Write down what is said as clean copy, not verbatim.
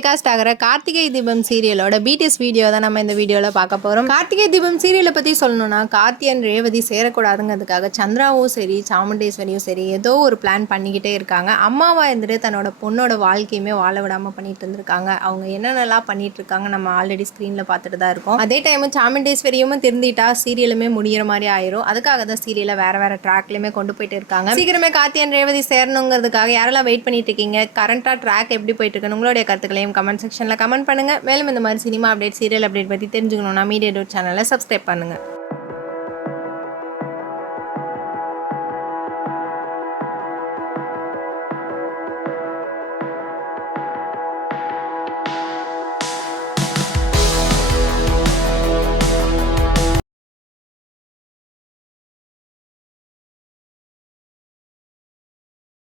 Telecast ஆகிற Karthigai Deepam சீரியலோட BDS video தான் நம்ம இந்த வீடியோவில் பார்க்க போகிறோம். கார்த்திகை தீபம் சீரியலை பற்றி சொல்லணும்னா, கார்த்தி அண்ட் ரேவதி சேரக்கூடாதுங்கிறதுக்காக சந்திராவும் சரி சாமுண்டேஸ்வரியும் சரி ஏதோ ஒரு பிளான் பண்ணிக்கிட்டே இருக்காங்க. அம்மாவா இருந்துட்டு தன்னோட பொண்ணோட வாழ்க்கையுமே வாழ விடாமல் பண்ணிட்டு இருந்திருக்காங்க. அவங்க என்னென்னலாம் பண்ணிட்டு இருக்காங்க நம்ம ஆல்ரெடி ஸ்க்ரீனில் பார்த்துட்டு தான் இருக்கோம். அதே டைம் சாமுண்டேஸ்வரியும் திருந்திட்டா சீரியலுமே முடிகிற மாதிரி ஆயிரும். அதுக்காக தான் சீரியலை வேற ட்ராக்லையுமே கொண்டு போயிட்டு இருக்காங்க. சீக்கிரமே கார்த்தி அண்ட் ரேவதி சேரணுங்கிறதுக்காக யாரெல்லாம் வெயிட் பண்ணிட்டு இருக்கீங்க, கரண்டா ட்ராக் எப்படி போயிட்டு இருக்கு, உங்களுடைய கருத்துக்களையும் கமெண்ட் செக்ஷனில் கமெண்ட் பண்ணுங்கள். மேலும் இந்த மாதிரி சினிமா அப்டேட், சீரியல் அப்டேட் பற்றி தெரிஞ்சுக்கணும்னா மீடியா டோட் சேனலை சப்ஸ்கிரைப் பண்ணுங்கள்.